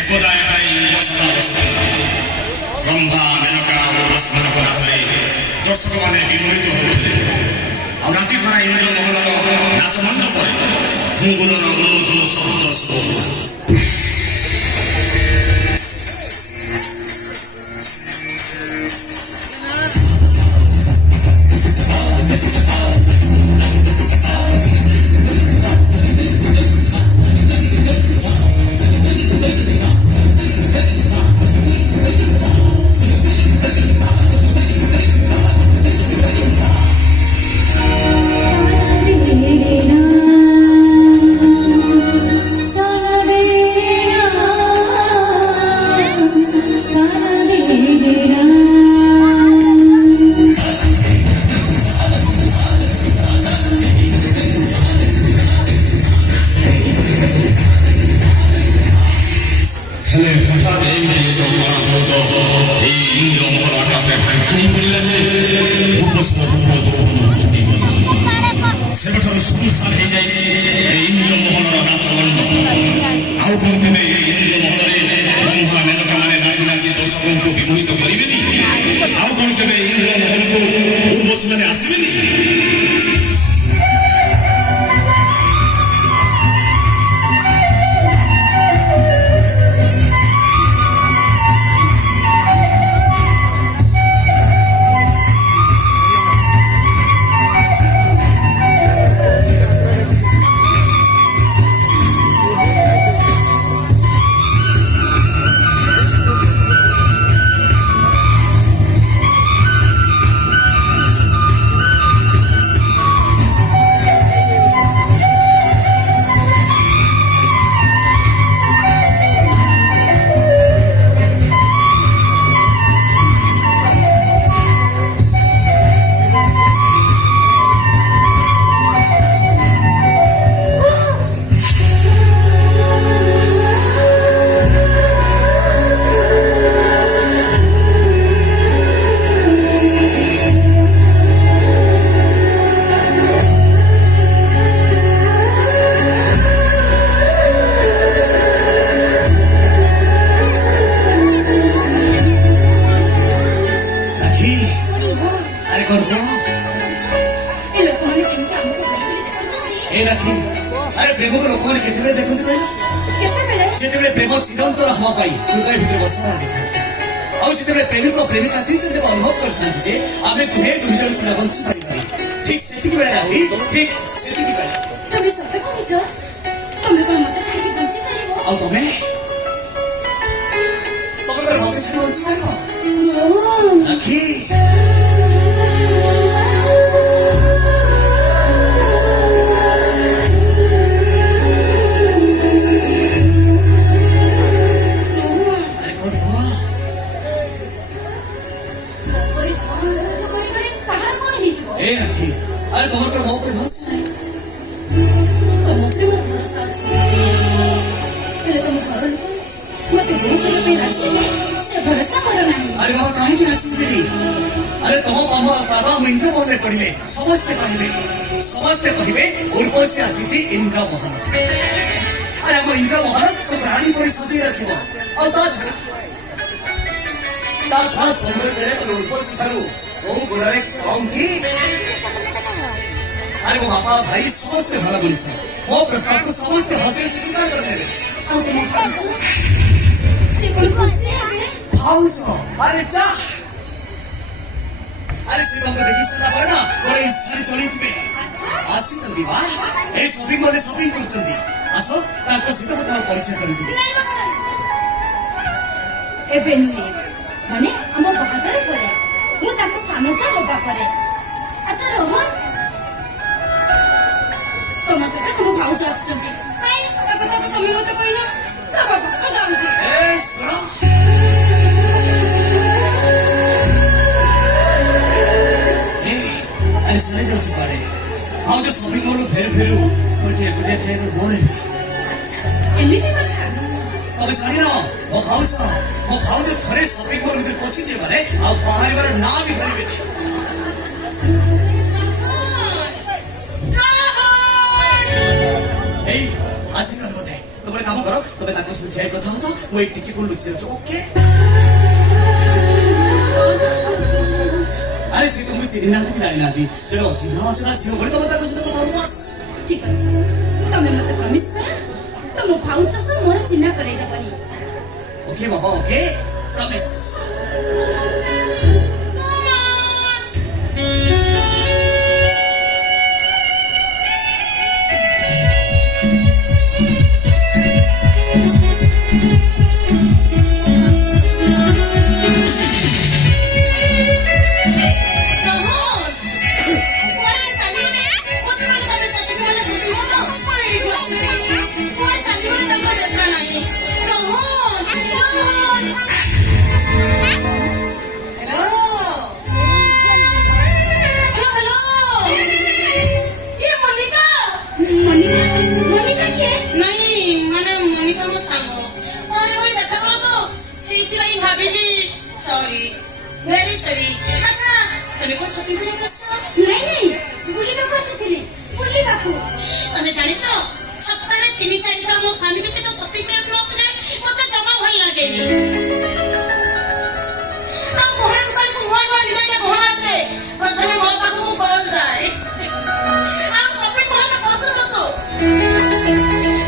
एकदा एका इंद्रसभा बसुଥିଲା ବ୍ରହ୍ମା ମେନକା ଓ ବସୁମତୀ ନାଚରେ ଦର୍ଶକମାନେ ବିମୋହିତ ହେଉଥିଲେ। ଆଉ ରାତି ସାରା ଇନ୍ଦ୍ର ମହଲର ନାଚ ମଣ୍ଡପରେ ଘୁଙ୍ଗୁରର ମନୋଜନ ଶବ୍ଦ ଶୁଭୁଥିଲା। ସେବେଠାରୁ ସୁବିସ୍ଥାନ ହେଇଯାଇଛି ଇନ୍ଦ୍ର ମହଲର ନାଚ ମଣ୍ଡପ। ଆଉ କଣ କେବେ ଇନ୍ଦ୍ର ମହଲରେ ବ୍ରହ୍ମା ମେନକା ମାନେ ନାଚି ନାଚି ଦର୍ଶକଙ୍କୁ ବିମୋହିତ କରିବେନି? ଆଉ କଣ କେବେ ଇନ୍ଦ୍ର ମହଲକୁ ଉର୍ବଶୀମାନେ ଆସିବେନି? अरे प्रेम को लोक मैंने केते देखते कहले जिते प्रेम चिरंतर हवा हृदय भीतर बसवा आउ जिते प्रेमिक प्रेमिका दी जब अनुभव करते जे आम दुहे दुई जन पुनः बंची पार ठीक से ठीक से तुम सत कह तुम कौन मत छाड़ी बंची पार आ तुम मत छाड़ी बंची पार आखी अरे तुम मो पे भरोसा नहीं तुम मोर भरोसा अच्छे तुम घर लोग मत बहुत राजी से भरोसा कर ना। अरे बाबा कहीं राजी करी अरे तुम बाबा इंद्र मोहन पढ़े समस्ते कहे उर्वशी आसी इंद्र मोहन अरे हम इंद्र मोहन राणी पर सजे रखा छा सौंदर्य तुम उर्वशी ठार बहु गुण कम कि अरे वो बापा भाई समस्ते भला बोलिस मो प्रस्ताव को समस्ते हसे स्वीकार करले से कोन खुशी भाउस अरे जा अरे से तुमको देखि सला पर ना ओरे सारी चली जिबे अच्छा आसी जल्दी बा ए शॉपिंग मॉल शॉपिंग कर जल्दी आसो ताको सीधा तुम्हारा परिचय कर दी ए बेनी माने हम बहादुर परे मु ताको सामजा होबा परे अच्छा रोहन तुम सहित तुम भाउज आसुचंती काई कथा तुम मते कहना जा बाबा मु जाउची ए सुनो ए अरे चले जाउची पारे हम जो शॉपिंग मॉल फेरू गोटे ठेर बोरे अच्छा एमिति कथा तबे जानि न मो भाउज थरे शॉपिंग मॉल भीतर पसी जे माने आ बाहर बार ना भी धरिबे आशी कर बोते ତମେ ଗୋଟେ କାମ କର ତମେ ତାଙ୍କ ସହିତ ଯାଇ କଥା ହଉ ମୁଁ ଏଇ ଟିକେ କୋଉ ଲୁଚି ଯାଉଛି ଓକେ ଆରେ ସେ ତମକୁ ଚିହ୍ନି ନାହାନ୍ତି କି ଜାଣିନାହାନ୍ତି ଜଣେ ଅଚିହ୍ନା ଅଚଣା ଝିଅ ଭଳି ତମେ ତାଙ୍କ ସହିତ କଥା ହଉ ବାସ୍ ଠିକ ଅଛି ତମେ ମତେ ପ୍ରମିସ କର ତମ ଭାଉଜ ସହ ମୋର ଚିହ୍ନା କରାଇ ଦବନି ଓକେ ବାବା ଓକେ ପ୍ରମିସ मोनिका किए नहीं माने मोनिका मो सांग अरे ओली देखा करो तो सीटी भाई भाबिली सॉरी वेरी सॉरी अच्छा तने को शॉपिंग करे कष्ट नहीं बुलिबा को आसीथिली बुलिबा को तने जानि छ सप्ताहे 3-4 थर मो स्वामी के सहित शॉपिंग करे क्लब से मते जमा भल लागेनी आ मोहन दुकान को मोहन डिजाइन मोहन आसे प्रथमे मोह पाखु को कॉल जाए आ शॉपिंग मोहन बसो बसो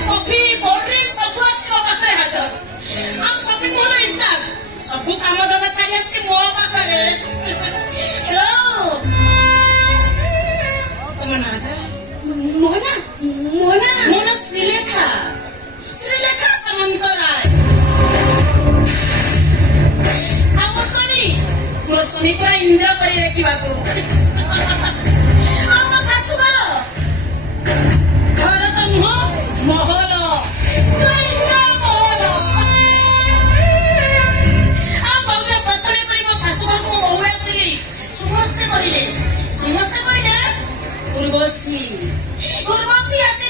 कॉफी कोल्ड ड्रिंक सब आसी मो पाखरे हाथ आ शॉपिंग मोहन इंचार्ज सब काम दादा छाड़ी आसी मो पाखरे हेलो तुम नाटा मोना मोना श्रीलेखा सामंतराय ଆମ ସ୍ୱାମୀ ମୋ ସ୍ୱାମୀ ପୁରା ଇନ୍ଦ୍ର କରି ଦେଖିବାକୁ ଆଉ ମୋ ଶାଶୁଘର ଘର ତ ନୁହଁ ମହଲ ପୁରା ଇନ୍ଦ୍ର ମହଲ ଆଉ କହୁଥିଲେ ପ୍ରଥମେ କରି ମୋ ଶାଶୁଘରକୁ ମୋ ବୋହୂ ଆସିଲି ସମସ୍ତେ କହିଲେ ଉର୍ବଶୀ ଆସି